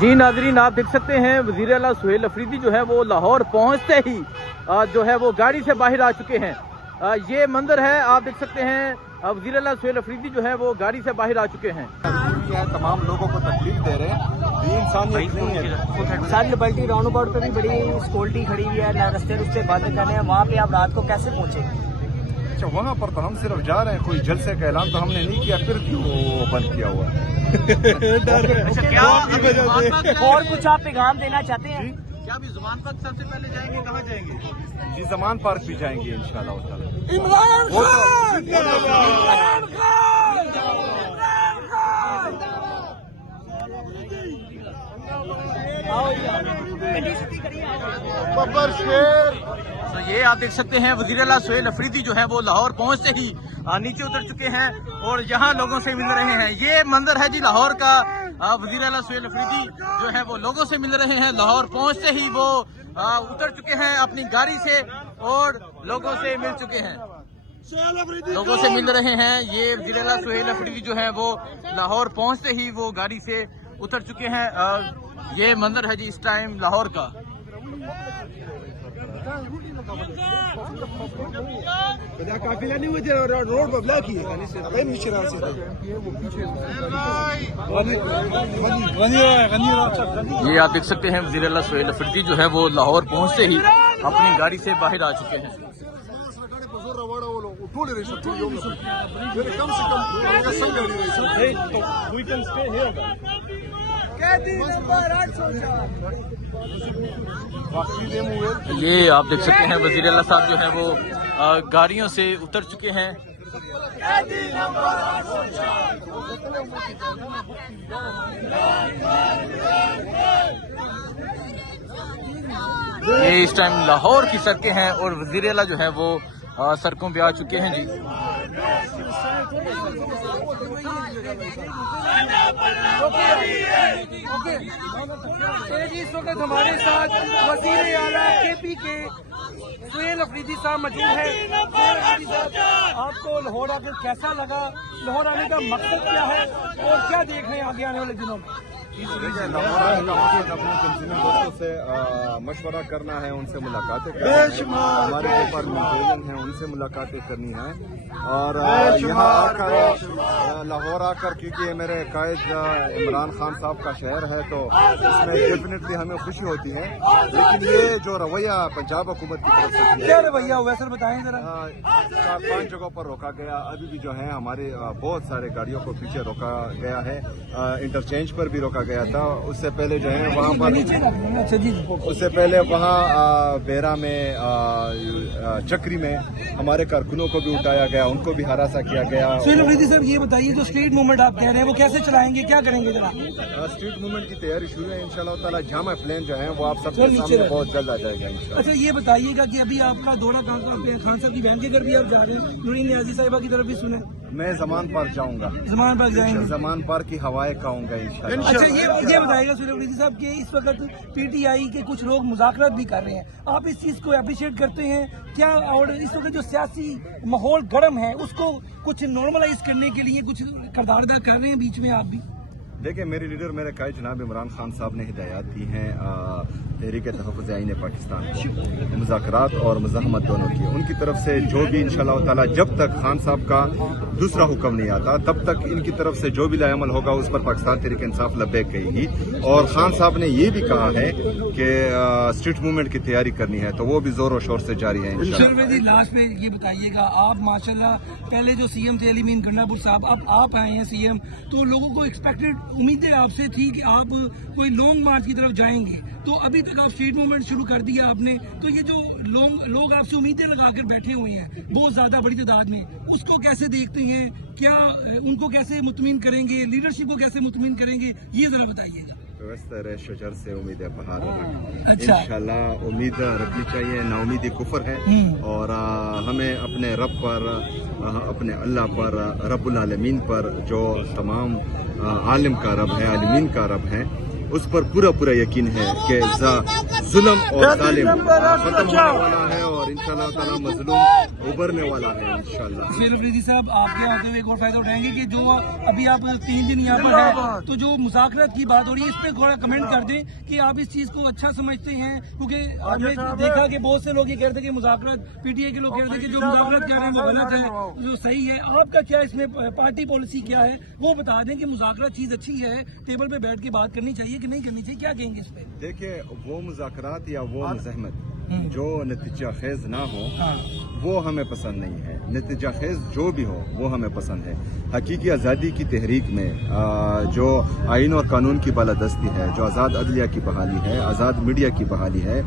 جی ناظرین، آپ دیکھ سکتے ہیں وزیر اعلیٰ سہیل افریدی جو ہے وہ لاہور پہنچتے ہی جو ہے وہ گاڑی سے باہر آ چکے ہیں۔ یہ منظر ہے، آپ دیکھ سکتے ہیں وزیر اعلیٰ سہیل افریدی جو ہے وہ گاڑی سے باہر آ چکے ہیں۔ تمام لوگوں کو تکلیف دے رہے ہیں۔ سر لبرٹی راؤنڈ اباؤٹ پہ بھی بڑی سیکورٹی کھڑی ہوئی ہے، رستے بند کرنے ہیں، وہاں پہ آپ رات کو کیسے پہنچے؟ اچھا، وہاں پر تو ہم صرف جا رہے ہیں، کوئی جلسے کا اعلان تو ہم نے نہیں کیا، پھر کیوں بند کیا ہوا ہے؟ اور کچھ آپ پیغام دینا چاہتے ہیں؟ کیا ابھی زمان پارک سب سے پہلے جائیں گے؟ کہاں جائیں گے؟ جی زمان پارک بھی جائیں گے انشاءاللہ تعالی۔ تو یہ آپ دیکھ سکتے ہیں وزیر اعلیٰ سہیل افریدی جو ہے وہ لاہور پہنچتے ہی نیچے اتر چکے ہیں اور یہاں لوگوں سے مل رہے ہیں۔ یہ منظر ہے جی لاہور کا، وزیر اعلیٰ سہیل افریدی جو ہے وہ لوگوں سے مل رہے ہیں۔ لاہور پہنچتے ہی وہ اتر چکے ہیں اپنی گاڑی سے اور لوگوں سے مل چکے ہیں، لوگوں سے مل رہے ہیں۔ یہ وزیر اعلیٰ سہیل افریدی جو ہے وہ لاہور پہنچتے ہی وہ گاڑی سے اتر چکے ہیں۔ یہ منظر ہے جی اس ٹائم لاہور کا۔ یہ آپ دیکھ سکتے ہیں وزیر اعلیٰ سہیل افریدی جو ہے وہ لاہور پہنچتے ہی اپنی گاڑی سے باہر آ چکے ہیں۔ یہ آپ دیکھ سکتے ہیں وزیر اعلیٰ صاحب جو ہے وہ گاڑیوں سے اتر چکے ہیں۔ یہ اس ٹائم لاہور کی سڑکیں ہیں اور وزیر اعلیٰ جو ہے وہ سڑکوں پہ آ چکے ہیں۔ جی اس وقت ہمارے ساتھ وزیر اعلیٰ کے پی کے سہیل افریدی صاحب موجود ہیں۔ آپ کو لاہور آ کر کیسا لگا؟ لاہور آنے کا مقصد کیا ہے اور کیا دیکھ رہے ہیں آگے آنے والے دنوں میں؟ اپنے تنظیمی دوستوں سے مشورہ کرنا ہے، ان سے ملاقاتیں کرنی ہیں، ہمارے اوپر ہیں ان سے ملاقاتیں کرنی ہیں، اور یہاں آ کر لاہور آ کر، کیونکہ یہ میرے قائد عمران خان صاحب کا شہر ہے تو اس میں ڈیفینیٹلی ہمیں خوشی ہوتی ہے، لیکن یہ جو رویہ پنجاب حکومت کی طرف سے کیا رویہ ہوا سر بتائیں ذرا؟ 4-5 جگہوں پر روکا گیا، ابھی بھی جو ہے ہمارے بہت سارے گاڑیوں کو پیچھے روکا گیا ہے، انٹرچینج پر بھی روکا گیا تھا، اس سے پہلے جو ہے وہاں پر، اس سے پہلے وہاں بیرا میں چکری میں ہمارے کارکنوں کو بھی اٹھایا گیا، ان کو بھی ہراساں کیا گیا۔ سہیل افریدی صاحب یہ بتائیے جو اسٹریٹ موومنٹ آپ کہہ رہے ہیں وہ کیسے چلائیں گے، کیا کریں گے جناب؟ اسٹریٹ موومنٹ کی تیاری شروع ہے انشاءاللہ تعالیٰ، جامع پلان جو ہے وہ آپ سب کے سامنے بہت جلد آ جائے گا انشاءاللہ۔ اچھا یہ بتائیے گا کہ ابھی آپ کا دورہ خان صاحب کی بہن کے گھر بھی آپ جا رہے ہیں، نورین نیازی صاحبہ کی طرف بھی سنیں؟ میں زمان پارک جاؤں گا، زمان پارک جائیں گے، زمان پارک کی ہوائیں کھاؤں گا انشاءاللہ۔ اچھا یہ بتائیے گا سہیل افریدی صاحب کہ اس وقت پی ٹی آئی کے کچھ لوگ مذاکرات بھی کر رہے ہیں، آپ اس چیز کو اپریشیٹ کرتے ہیں کیا؟ اور اس وقت جو سیاسی ماحول گرم ہے اس کو کچھ نارملائز کرنے کے لیے کچھ کردار ادا کر رہے ہیں بیچ میں آپ بھی؟ دیکھیں، میرے لیڈر میرے قائد جناب عمران خان صاحب نے ہدایات دی ہیں تحریک تحفظ آئین پاکستان کو، مذاکرات اور مزاحمت دونوں کی، ان کی طرف سے جو بھی انشاءاللہ تعالیٰ جب تک خان صاحب کا دوسرا حکم نہیں آتا تب تک ان کی طرف سے جو بھی لائے عمل ہوگا اس پر پاکستان تحریک انصاف لبیک کہے گی، اور خان صاحب نے یہ بھی کہا ہے کہ اسٹریٹ موومنٹ کی تیاری کرنی ہے تو وہ بھی زور و شور سے جاری ہے انشاءاللہ۔ لاسٹ میں یہ بتائیے گا، آپ ماشاءاللہ پہلے جو سی ایم تھے علی مین گنڈا پور صاحب، اب آپ آئے ہیں سی ایم، تو لوگوں کو ایکسپیکٹڈ امیدیں آپ سے تھی کہ آپ کوئی لانگ مارچ کی طرف جائیں گے، تو ابھی تک آپ اسٹریٹ موومنٹ شروع کر دیا آپ نے، تو یہ جو لوگ آپ سے امیدیں لگا کر بیٹھے ہوئے ہیں بہت زیادہ بڑی تعداد میں، اس کو کیسے دیکھتے ہیں؟ کیا ان کو کیسے مطمئن کریں گے؟ لیڈرشپ کو کیسے مطمئن کریں گے؟ یہ ذرا بتائیے گا۔ شجر سے امیدیں بہار انشاءاللہ امید رکھنی چاہیے، نا امیدی کفر ہے، اور ہمیں اپنے رب پر، اپنے اللہ پر، رب العالمین پر، جو تمام عالم کا رب ہے، عالمین کا رب ہے، اس پر پورا یقین ہے کہ ظلم اور ظالم ختم ہونے والا ہے، اور और इंशाल्लाह ताला मजलूम उभरने वाला है इंशाल्लाह। सुहेल अफरीदी साहब, आपके आते हुए एक और फायदा उठाएंगे कि जो अभी आप 3 दिन यहाँ पर हैं, तो जो मुज़ाकरात की बात हो रही है, इस पे थोड़ा कमेंट कर दें कि आप इस चीज़ को अच्छा समझते हैं, क्योंकि हमने देखा कि बहुत से लोग ये कह रहे थे कि मुज़ाकरात, पीटीआई के लोग कह रहे थे कि जो मुज़ाकरात कर रहे हैं वो गलत है, जो सही है। आपका क्या इसमें पार्टी पॉलिसी क्या है, वो बता दें कि मुज़ाकरात चीज़ अच्छी है, टेबल पे बैठ के बात करनी चाहिए कि नहीं करनी चाहिए, क्या कहेंगे इस पे? देखिए, वो मुज़ाकरात या वो मज़ाहमत जो नतीजा खेज ना हो वो हमें पसंद नहीं है। नतीजा खेज जो भी हो वो हमें पसंद है। हकीकी आज़ादी की तहरीक में जो आइन और कानून की बालादस्ती है, जो आज़ाद अदलिया की बहाली है, आज़ाद मीडिया की बहाली है,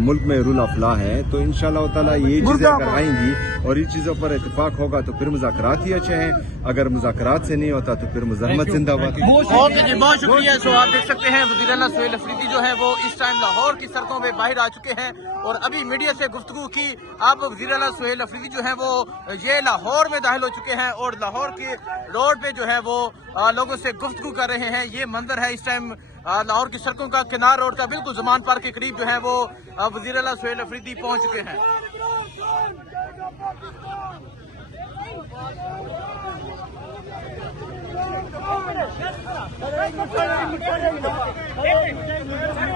मुल्क में रूल ऑफ लॉ है, तो इंशाल्लाह ताला ये चीज़ें अगर आएंगी और इन चीज़ों पर इत्तेफाक होगा तो फिर मुज़ाकरात ही अच्छे हैं। अगर मुज़ाकरात से नहीं होता तो फिर मुज़ाहमत जिंदाबाद। ओके जी, बहुत शुक्रिया। सो आप देख सकते हैं वज़ीर आला सुहेल अफरीदी जो है वो इस टाइम लाहौर की सड़कों में बाहर आ चुके हैं और अभी मीडिया से गुफ्तगू की। आप वज़ीर आला सुहेल अफरीदी जो है वो ये लाहौर में दाखिल हो चुके हैं और लाहौर के रोड पे जो है वो लोगों से गुफ्तगू कर रहे हैं। ये मंजर है इस टाइम लाहौर की सड़कों का, किनार रोड का, बिल्कुल ज़मान पार्क के करीब जो है वो वज़ीर आला सुहेल अफरीदी पहुंच चुके हैं।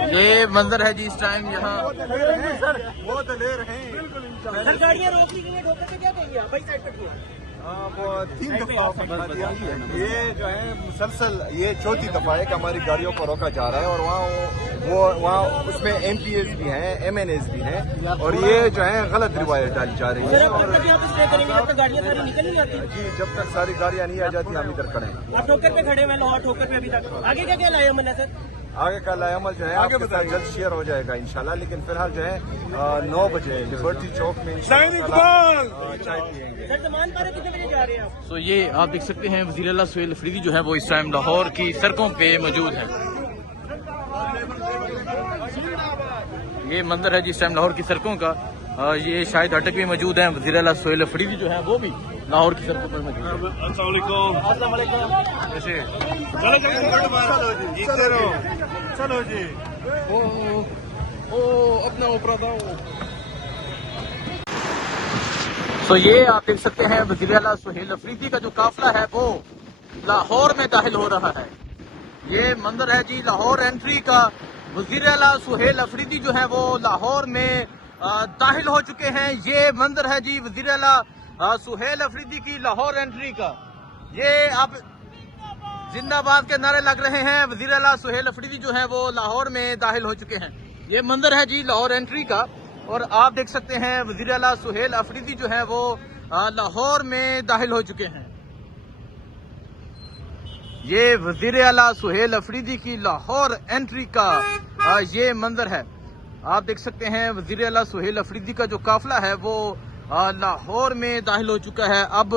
ये मंजर है जी इस टाइम यहाँ। वो दलेर हैं। गाड़ियाँ रोकने के लिए ठोकर पे क्या कहेंगे आप? भाई साइड पे वो 3 दफा फरमा दिया। ये जो है मुसलसल ये 4थी दफा है कि हमारी गाड़ियों को रोका जा रहा है और वहाँ उसमें MPs भी हैं, MNAs भी हैं और ये जो है गलत रिवायत डाली जा रही है। और गाड़ियाँ सारी निकल नहीं आती जी, जब तक सारी गाड़ियाँ नहीं आ जाती हम इधर खड़े हैं। आप ठोकर पे खड़े हैं, लाहौर ठोकर पे अभी तक। आगे क्या क्या लाए हमने सर? आगे का लायामल जो है आगे बता जल्द शेयर हो जाएगा इंशाल्लाह, लेकिन फिलहाल जो है 9 बजे लिबर्टी चौक में चाय पियेंगे। सर जमान पारा कितने बजे जा रहे हैं आप? सो ये आप देख सकते हैं वज़ीर आला सुहेल अफरीदी जो है वो इस टाइम लाहौर की सड़कों पे मौजूद है। ये मंजर है जी इस टाइम लाहौर की सड़कों का। ये शाहिद अटक भी मौजूद है। वज़ीर आला सुहेल अफरीदी जो है वो भी लाहौर की सड़कों पर मौजूद है। चलो जी अपना ऊपर तो ये आप देख सकते हैं वज़ीर आला सुहेल अफरीदी का जो काफिला है वो लाहौर में दाखिल हो रहा है। ये मंजर है जी लाहौर एंट्री का। वज़ीर आला सुहेल अफरीदी जो है वो लाहौर में दाखिल हो चुके हैं। ये मंजर है जी वज़ीर आला सुहेल अफरीदी की लाहौर एंट्री का। ये आप जिंदाबाद के नारे लग रहे हैं। वज़ीर आला सुहेल अफरीदी जो है वो लाहौर में दाखिल हो चुके हैं। ये मंजर है जी लाहौर एंट्री का और आप देख सकते हैं वज़ीर आला सुहेल अफरीदी जो है वो लाहौर में दाखिल हो चुके हैं। ये वज़ीर आला सुहेल अफरीदी की लाहौर एंट्री का ये मंजर है। आप देख सकते हैं वज़ीर आला सुहेल अफरीदी का जो काफिला है वो लाहौर में दाखिल हो चुका है। अब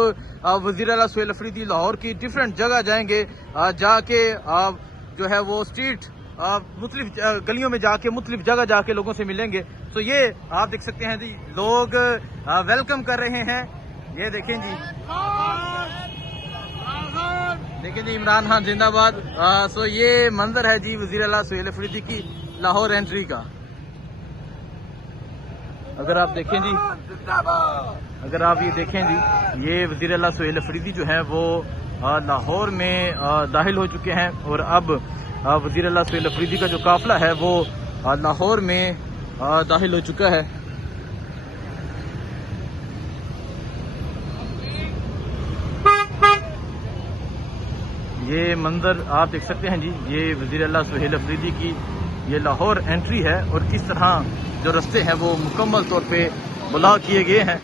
वज़ीर आला सुहेल अफरीदी लाहौर की डिफरेंट जगह जाएंगे, जाके जो है वो स्ट्रीट मुख्तलिफ गलियों में जाके मुख्तलिफ जगह जाके लोगों से मिलेंगे। तो ये आप देख सकते हैं जी लोग वेलकम कर रहे हैं। ये देखें जी, देखें जी इमरान खान जिंदाबाद। सो ये मंजर है जी वज़ीर आला सुहेल अफरीदी की लाहौर एंट्री का। अगर आप देखें जी, अगर आप ये देखें जी, ये वज़ीर आला सुहेल अफरीदी जो है वो लाहौर में दाखिल हो चुके हैं और अब वज़ीर आला सुहेल अफरीदी का जो काफिला है वो लाहौर में दाखिल हो चुका है। ये मंजर आप देख सकते हैं जी, ये वज़ीर आला सुहेल अफरीदी की ये लाहौर एंट्री है और किस तरह जो रास्ते हैं वो मुकम्मल तौर पे ब्लॉक किए गए हैं।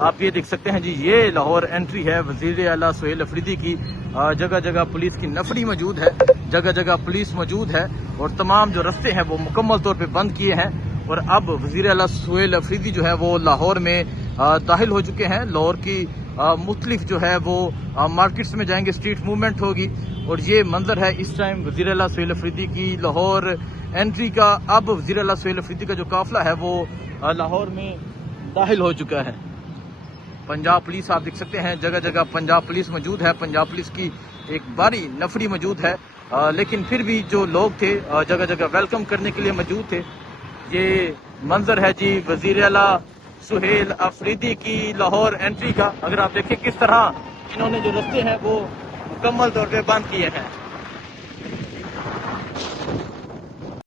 आप ये देख सकते हैं जी, ये लाहौर एंट्री है वज़ीर आला सुहेल अफरीदी की। जगह जगह पुलिस की नफरी मौजूद है, जगह जगह पुलिस मौजूद है और तमाम जो रास्ते हैं वो मुकम्मल तौर पे बंद किए हैं। और अब वज़ीर आला सुहेल अफरीदी जो है वो लाहौर में दाखिल हो चुके हैं। लाहौर की मुख्तलिफ जो है वो मार्केट्स में जाएंगे, स्ट्रीट मूवमेंट होगी और ये मंजर है इस टाइम वज़ीर आला सुहेल अफरीदी की लाहौर एंट्री का। अब वज़ीर आला सुहेल अफरीदी का जो काफिला है वो लाहौर में दाखिल हो चुका है। पंजाब पुलिस आप देख सकते हैं, जगह जगह पंजाब पुलिस मौजूद है। पंजाब पुलिस की एक भारी नफरी मौजूद है, लेकिन फिर भी जो लोग थे जगह जगह वेलकम करने के लिए मौजूद थे। ये منظر ہے جی وزیر اعلیٰ سہیل افریدی کی لاہور انٹری کا. اگر آپ دیکھیں کس طرح انہوں نے جو رستے ہیں وہ مکمل طور پہ بند کیے ہیں.